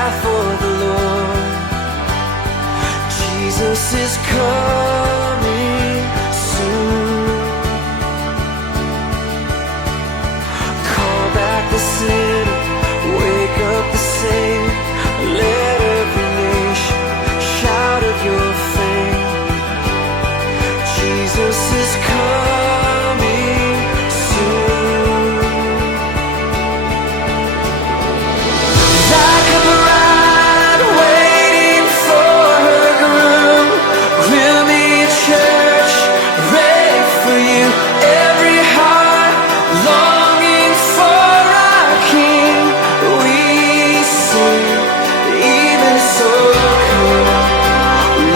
wrath for the Lord. Jesus is coming soon. Call back the sinner, wake up the saint. Let every nation shout of your fame. Jesus is coming soon. Like a bride waiting for her groom, we'll be a church ready for you. Every heart longing for our King. We sing, even so come,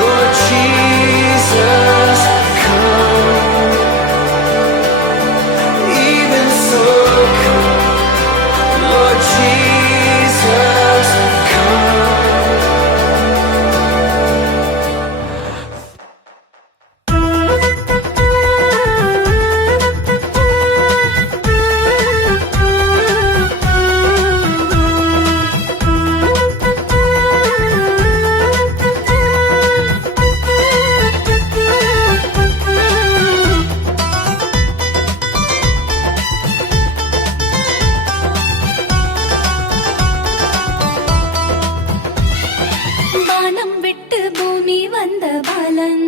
Lord Jesus, come. Even so come, Lord Jesus, come. வானம் விட்டு பூமி வந்த பாலன்,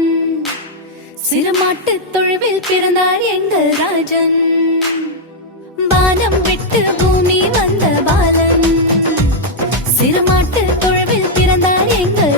சிறுமாட்டு தொழுவில் பிறந்தார் எங்கள் ராஜன். வானம் விட்டு பூமி வந்த பாலன், சிறுமாட்டு தொழுவில் பிறந்தார் எங்கள்